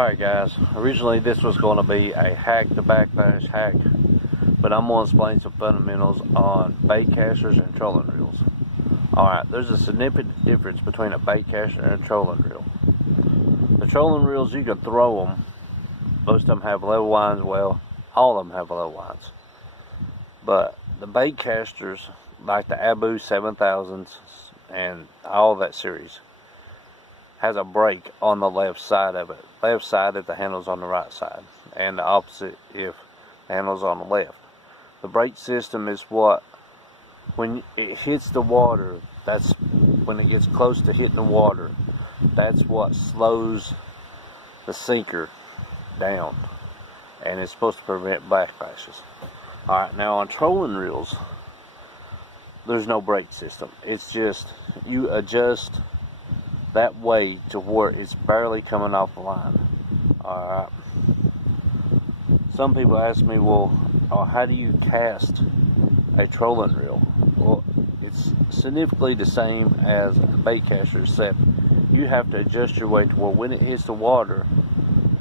Alright guys, originally this was going to be a hack the backlash hack, but I'm going to explain some fundamentals on bait casters and trolling reels. Alright, there's a significant difference between a bait caster and a trolling reel. The trolling reels, you can throw them. Most of them have level winds, well, all of them have level winds. But the bait casters, like the Abu 7000s and all that series, has a brake on the left side of it. Left side if the handle's on the right side, and the opposite if the handle's on the left. The brake system is what, when it hits the water, that's when it gets close to hitting the water, that's what slows the sinker down, and it's supposed to prevent backlashes. Alright, now on trolling reels, there's no brake system. It's just you adjust that way to where it's barely coming off the line. Alright. Some people ask me, well, how do you cast a trolling reel? Well, it's significantly the same as a bait caster, except you have to adjust your weight to where when it hits the water,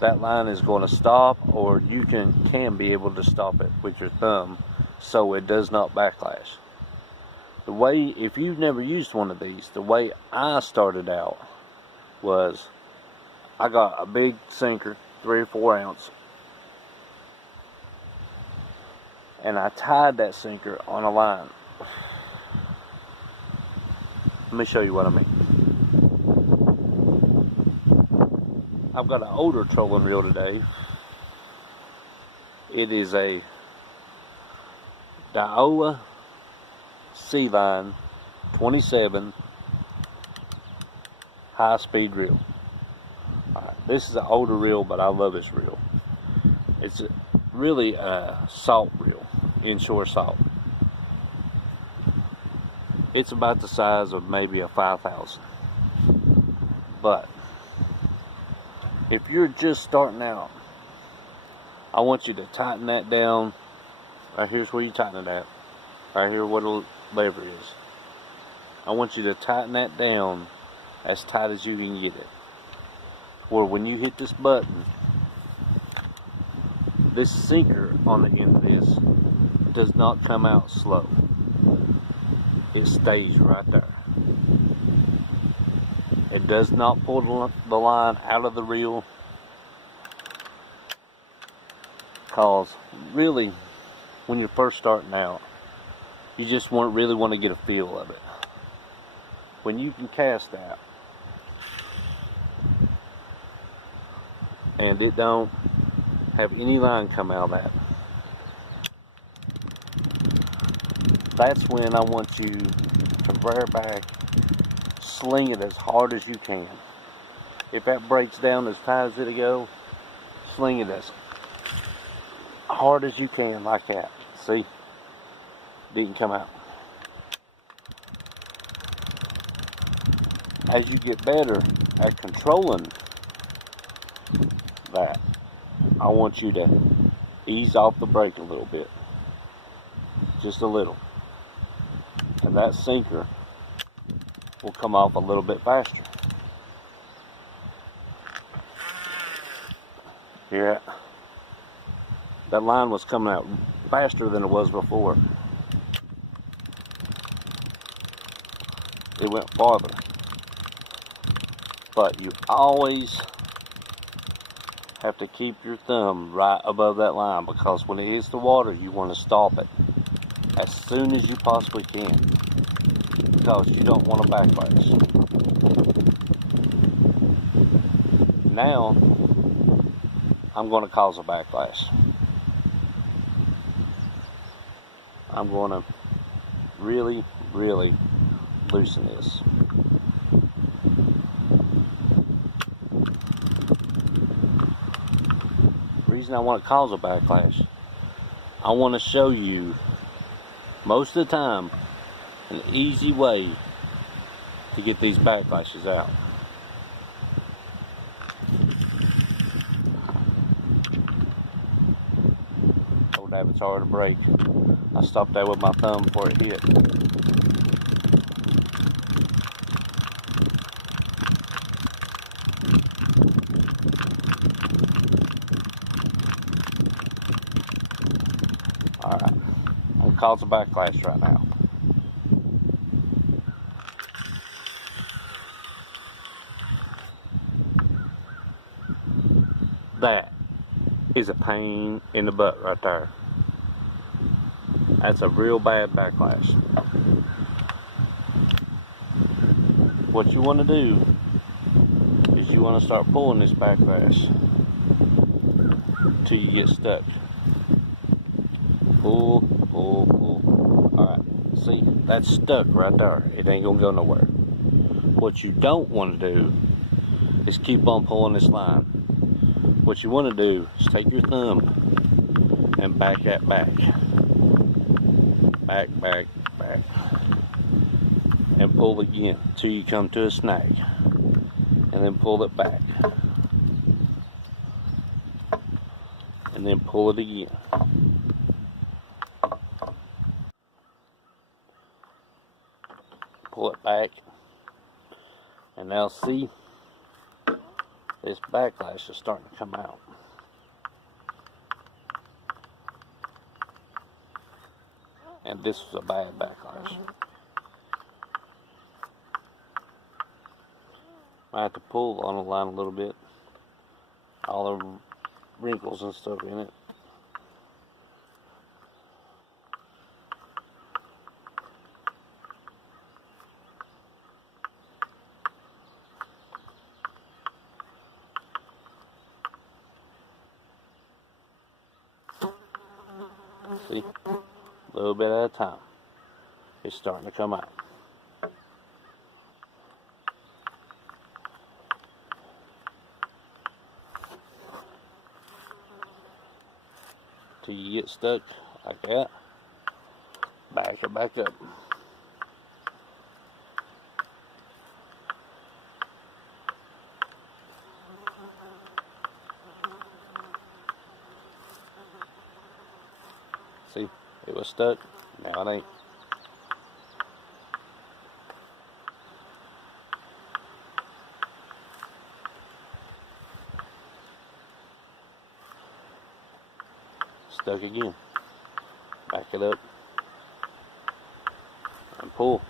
that line is going to stop, or you can be able to stop it with your thumb so it does not backlash. The way, if you've never used one of these, the way I started out was I got a big sinker, 3 or 4 ounce, and I tied that sinker on a line. Let me show you what I mean. I've got an older trolling reel today. It is a Diola Sea Line 27 high speed reel. This is an older reel, but I love this reel. It's really a salt reel, inshore salt. It's about the size of maybe a 5000. But if you're just starting out, I want you to tighten that down. Right here's where you tighten it at. Right here where the lever is. I want you to tighten that down as tight as you can get it. Where when you hit this button, this sinker on the end of this does not come out slow. It stays right there. It does not pull the line out of the reel, because really, when you're first starting out, you just really want to get a feel of it. When you can cast that, and it don't have any line come out of that, that's when I want you to rear back, sling it as hard as you can. If that breaks down as tight as it'll go, sling it as hard as you can, like that. See? Didn't come out. As you get better at controlling that, I want you to ease off the brake a little bit. Just a little. And that sinker will come off a little bit faster. Here, that line was coming out faster than it was before. It went farther. But you always have to keep your thumb right above that line, because when it hits the water, you want to stop it as soon as you possibly can, because you don't want to backlash. Now, I'm going to cause a backlash. I'm going to really, really loosen this. The reason I want to cause a backlash, I want to show you most of the time an easy way to get these backlashes out. Old habit's hard to break. I stopped that with my thumb before it hit. Alright, I'm going to cause a backlash right now. That is a pain in the butt right there. That's a real bad backlash. What you want to do is you want to start pulling this backlash till you get stuck. Pull, pull, pull. Alright, see, that's stuck right there. It ain't gonna go nowhere. What you don't want to do is keep on pulling this line. What you want to do is take your thumb and back that back. Back, back, back. And pull again till you come to a snag. And then pull it back. And then pull it again. Pull it back. And now see, this backlash is starting to come out. And this is a bad backlash. I have to pull on the line a little bit. All the wrinkles and stuff in it. See, a little bit at a time. It's starting to come out. Till you get stuck like that, back it back up. See, it was stuck, now it ain't. Stuck again. Back it up and pull.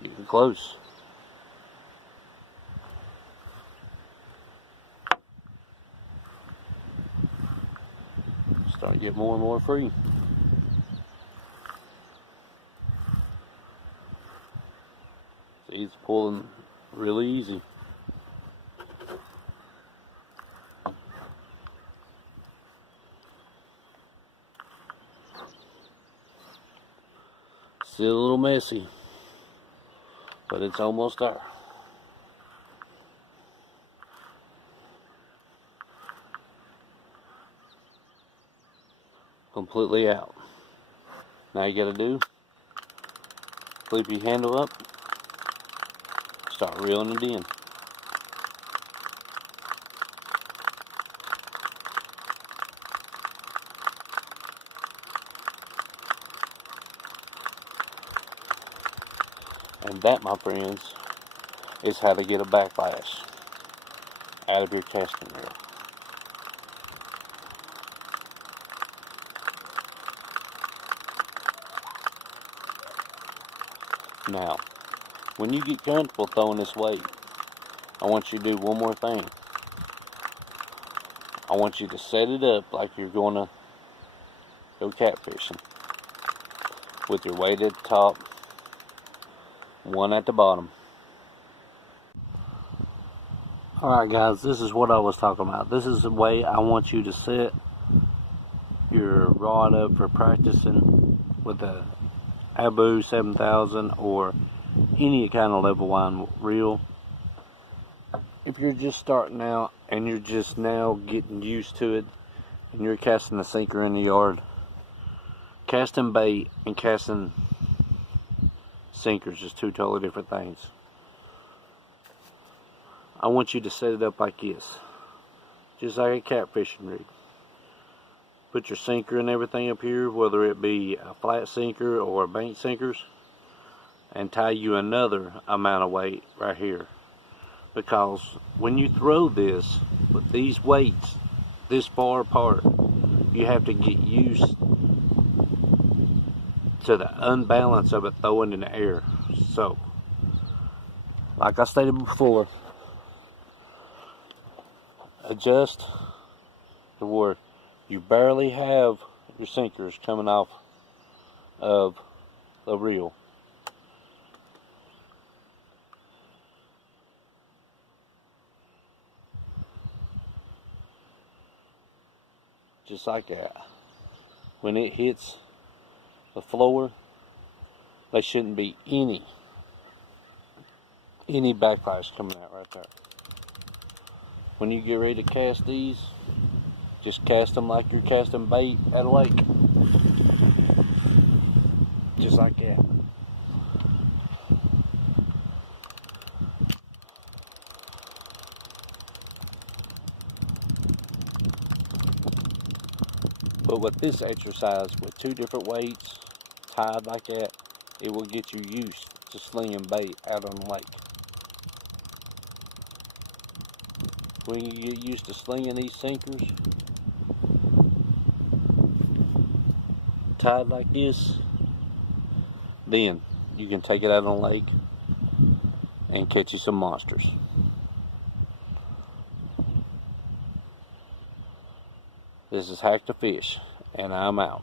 Getting close. Starting to get more and more free. See, it's pulling really easy. Still a little messy, but it's almost there. Completely out. Now you gotta do, flip your handle up, start reeling it in. And that, my friends, is how to get a backlash out of your casting reel. Now, when you get comfortable throwing this weight, I want you to do one more thing. I want you to set it up like you're going to go catfishing, with your weight at the top, one at the bottom. Alright guys, this is what I was talking about. This is the way I want you to set your rod up for practicing with a Abu 7000 or any kind of level wind reel. If you're just starting out and you're just now getting used to it and you're casting a sinker in the yard, casting bait and casting sinkers is two totally different things. I want you to set it up like this, just like a catfishing rig. Put your sinker and everything up here, whether it be a flat sinker or bank sinkers, and tie you another amount of weight right here. because when you throw this with these weights this far apart, you have to get used to the unbalance of it throwing in the air. So, like I stated before, adjust to where you barely have your sinkers coming off of the reel. Just like that. When it hits the floor, there shouldn't be any backlash coming out right there. When you get ready to cast these, just cast them like you're casting bait at a lake. Just like that. But with this exercise, with 2 different weights tied like that, it will get you used to slinging bait out on the lake. When you get used to slinging these sinkers tied like this, then you can take it out on the lake and catch you some monsters. This is Hack to Fish, and I'm out.